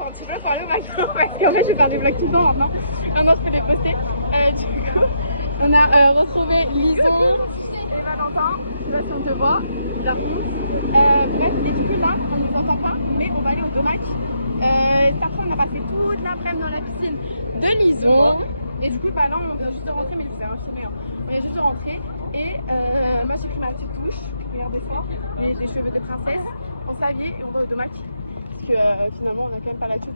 un petit peu parler au McDo parce qu'en fait je vais faire des vlogs tout le temps maintenant. Maintenant je peux les poster. Du coup, on a retrouvé Lison et Valentin. Je sais pas si on te voit, la honte. Bref, et du coup là, on nous entend pas, mais on va aller au Domac. Cet après, on a passé toute l'après-midi dans la piscine de Lison. Et du coup, bah là, on vient juste de rentrer, mais je vous ai rien filmé. Hein. On vient juste de rentrer. Et moi, j'ai pris ma petite douche. Regardez ça. Des cheveux de princesse. On s'habille et on va au Domac. Parce que finalement, on a quand même pas la thune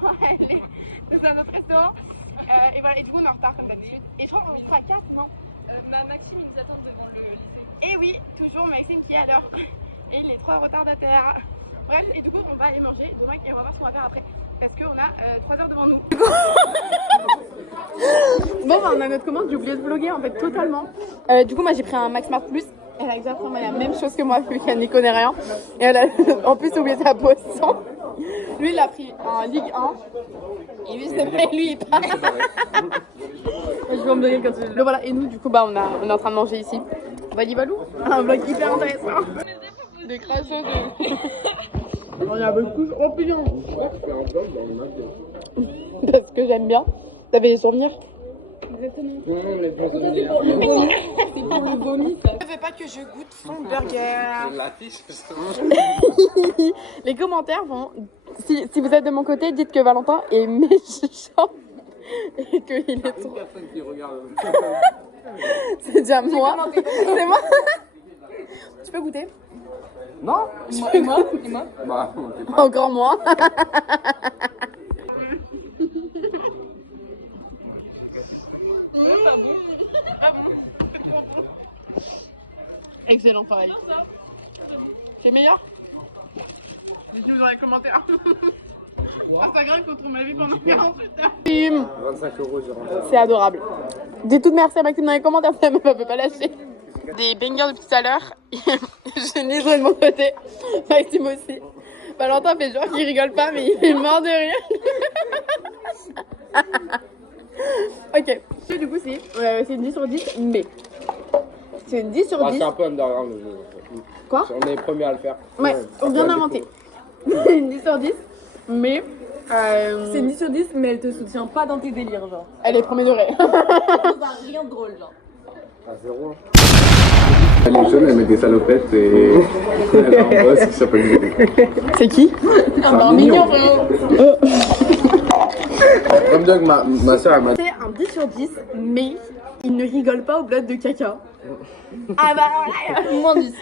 pour aller dans un autre restaurant. Et voilà. Et du coup, on est en retard comme d'habitude. Et je crois qu'on sera à 4, non Maxime, il nous attend devant le lycée. Et oui, toujours Maxime qui est à l'heure. Et les 3 retardataires. Bref, et du coup, on va aller manger Domac et on va voir ce qu'on va faire après. Parce qu'on a 3 heures devant nous. Bon, bah, on a notre commande, j'ai oublié de vlogger en fait totalement. Du coup, moi j'ai pris un Max Smart Plus. Elle a exactement la même chose que moi, vu qu'elle n'y connaît rien. Et elle a en plus oublié sa poisson. Lui, il a pris un Ligue 1. Et lui, c'est vrai, lui, il part. Je vais me donner quand tu es là. Donc voilà, et nous, du coup, bah, on est en train de manger ici. Valou, un vlog hyper intéressant. Des crassos. Il y a beaucoup. Oh putain. Pourquoi tu fais un vlog dans le McDo? Parce que j'aime bien. T'avais des souvenirs? Exactement. Les bons Ça, c'est pour le vomi. C'est pour le vomi, ça. Ne veux pas que je goûte son burger. L'affiche, Les commentaires vont. Si vous êtes de mon côté, dites que Valentin est méchant et qu'il est trop. personne qui regarde. C'est déjà moi. C'est moi. Tu peux goûter? Non. Et moi Bah, Encore moins. j'ai cassé le truc. Pas bon. Pas bon. C'est trop bon. Excellent, pareil. Non, ça. C'est meilleur? Dites-nous dans les commentaires. On dit quoi? Instagram, il faut trouver ma vie pendant 48 heures. 25 €, j'ai rendu. C'est adorable. Dites toutes merci à Maxime dans les commentaires, ça ne peut pas lâcher. Des bangers depuis tout à l'heure. J'ai Lison de mon côté. Maxime aussi. Valentin fait genre qu'il rigole pas, mais il est mort de rire. Ok. Du coup, c'est une 10 sur 10, mais. C'est une 10 sur 10. C'est un peu underground. Quoi? On est les premiers à le faire. Ouais, on vient d'inventer. Une 10 sur 10, mais. C'est 10 sur 10, mais elle te soutient pas dans tes délires, genre. Elle est premier degré. Ça n'a rien de drôle, genre. À 0. Elle est jeune, elle met des salopettes et elle a un boss qui s'appelle Julie. C'est qui? Un bar mignon, frérot. Comme donc ma soeur elle m'a dit. C'est un 10 sur 10, mais il ne rigole pas au bled de caca. Ah bah voilà. Moins 10.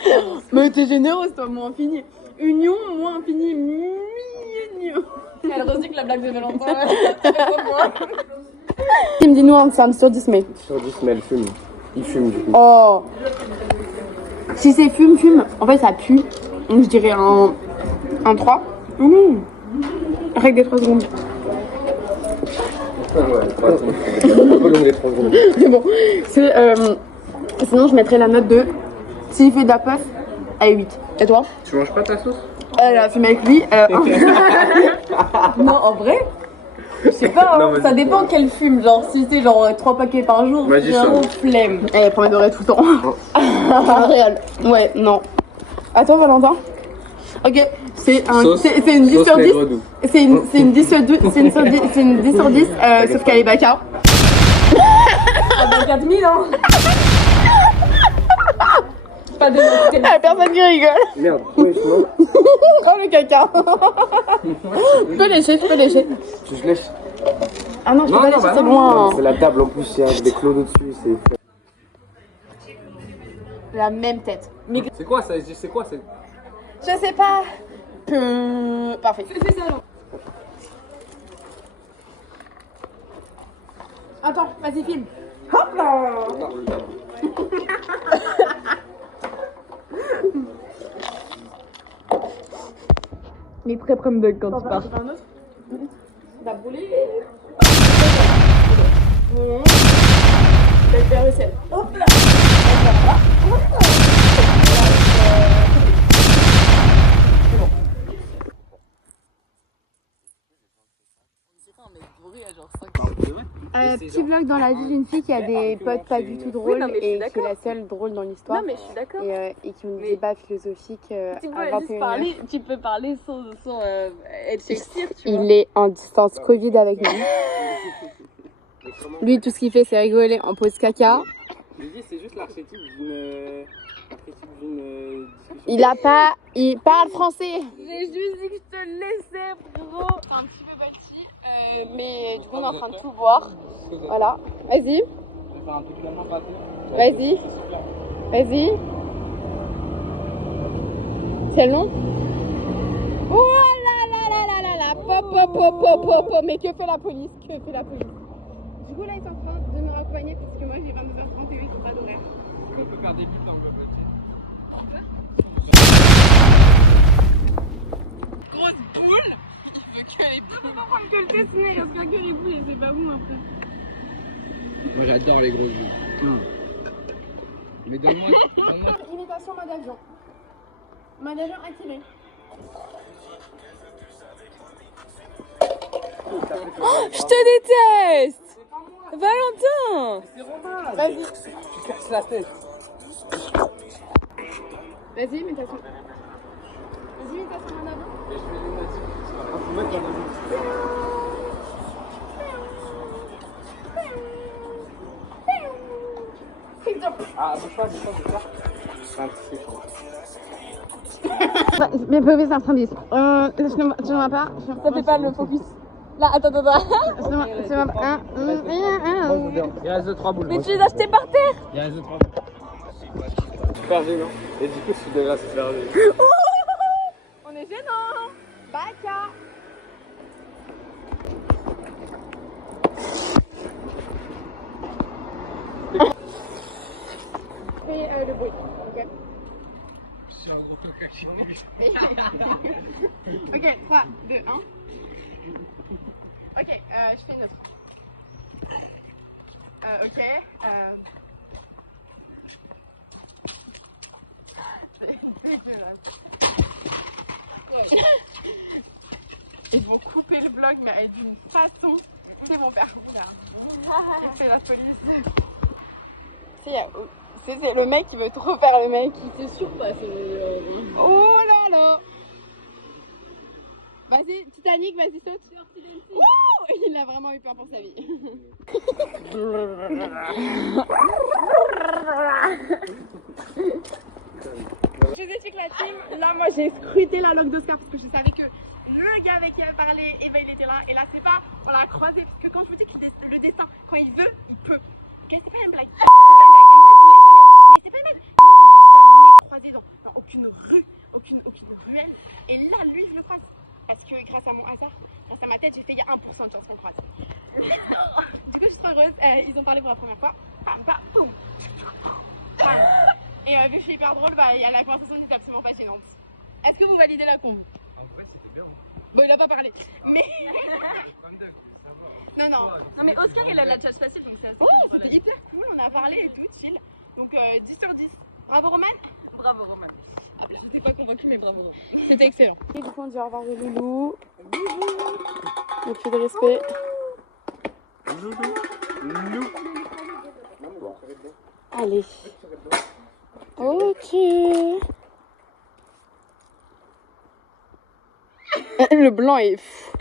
Mais t'es généreuse toi, moins infini. Union, moins infini, mignon. Elle recycle la blague de Valentin. Ça fait 3 points. Il me dit nous, c'est un 10 sur 10, mais. Sur 10, mais elle fume. Il fume du coup. Oh. Si c'est fume, en fait ça pue. Donc je dirais un 3. Avec des 3 secondes. Ouais, 3 secondes. C'est un peu long les 3 secondes. C'est bon. C'est. Sinon je mettrais la note de. S'il fait de la puff, à 8. Et toi? Tu manges pas ta sauce? Elle a fumé avec lui. Non, en vrai, je sais pas, Non, hein, vas-y, ça dépend prends. quel fume. Genre, si c'est genre 3 paquets par jour, Vas-y, c'est vraiment sors. flemme. Elle est premier degré tout le temps. Réel. Ouais, non. À toi, Valentin. Ok, c'est une 10 sauce sur 10. lèvres doux. C'est une 10 sur 10. C'est une 10 sur 10, sauf qu'elle est bacca. Ah bah 4000, hein. Pas de note. Personne qui rigole. Merde, oui, je non. Oh le caca. Tu peux lécher, Tu lèches. Ah non, je peux pas lécher, c'est non, loin. c'est la table en plus, il y a des clos dessus. La même tête. C'est quoi ça? C'est quoi? Je sais pas. Parfait. Fais ça, alors. Attends, vas-y, filme. Hop là. Il est très prime de quand tu pars. Un autre. T'as brûlé. T'as fait le ciel. Hop là. Petit vlog dans la vie d'une fille qui a des potes pas du tout drôles et qui est la seule drôle dans l'histoire. Non, mais je suis d'accord. Et qui ont des débats philosophiques à 21h. Tu peux parler sans être Shakespeare, tu vois. Il est en distance Covid avec nous. Lui, tout ce qu'il fait, c'est rigoler en pause caca. C'est juste l'archétype d'une discussion. Il parle français. J'ai juste dit que je te laissais, bro. C'est un petit peu balti, mais du coup, on est en train de tout boire. Voilà. Vas-y. On va faire un truc tellement pâteux. Vas-y. C'est super. Vas-y. C'est long. Oh là là là là là là. Pop, pop, pop, pop, pop, pop. Mais que fait la police? Que fait la police? Du coup, là, ils sont en train de me raccompagner parce que moi, j'ai 22h30 et eux, ils n'ont pas d'horaire. Est-ce qu'on peut faire des bulles dans le bubble tea? Grosse boule. Il veut que les boules. On peut pas prendre que le thé, sinon il restera que les boules et c'est pas bon après. Moi j'adore les grosses bulles. Mais donne-moi. Imitation mode avion. Mode avion activé. Oh, je te déteste! Valentin! C'est Romain. Vas-y. Tu casses la tête. Vas-y, imitation. Vas-y, imitation mode avion. Et je vais les noter. Ah, bouge pas. Bien mauvais, c'est un train 10. Je vois pas. Ça fait pas le focus. Là, attends. Je vois pas. Il reste 3 boules. Mais tu les as achetés par terre! Il reste 3 boules. Super gênant. Et du coup, je suis déjà super gênant. On est gênant. Baka. Fais le bruit, ok? Je suis un gros coca qui Ok, 3, 2, 1. Ok, je fais une autre. Ok. C'est dégueulasse. Wow. Ils vont couper le vlog, mais d'une façon. C'est mon père. Oula. Il fait la police. C'est le mec qui veut trop faire le mec. C'est sûr pas, c'est mon Oh là là. Vas-y, Titanic, vas-y, saute. Ouh, il a vraiment eu peur pour sa vie. Je vous explique la team. Là, moi, j'ai scruté la loque d'Oscar parce que je savais que le gars avec qui elle parlait, Eva, il était là. Et là, c'est pas, on l'a croisé. Parce que quand je vous dis que le destin, quand il veut, il peut. Ok, c'est pas une blague. C'est pas une blague. Et moi, je ne l'ai jamais. Mais c'est pas une blague. Moi, je ne l'ai jamais croisé dans aucune rue, aucune ruelle. Et là, lui, je le croise. Parce que grâce à mon hasard, grâce à ma tête, j'ai fait il y a 1% de chance qu'on le croise. Du coup, je suis trop heureuse. Ils ont parlé pour la première fois. Pam, pam, boum. Pam. Et vu que je suis hyper drôle, la conversation n'était absolument pas gênante. Est-ce que vous validez la convo? En vrai, c'était bien. Bon, il a pas parlé. Mais. Non. Non, mais Oscar, il a la chat facile donc c'est assez. Oh, cool, c'était hyper cool. On a parlé et tout, chill. Donc 10 sur 10. Bravo, Roman. Bravo, Roman. Hop là. J'étais pas convaincue, mais bravo, Roman. C'était excellent. Et du coup, on dit au revoir au loulou. Et puis de respect. Allez. Ok. Le blanc est fou.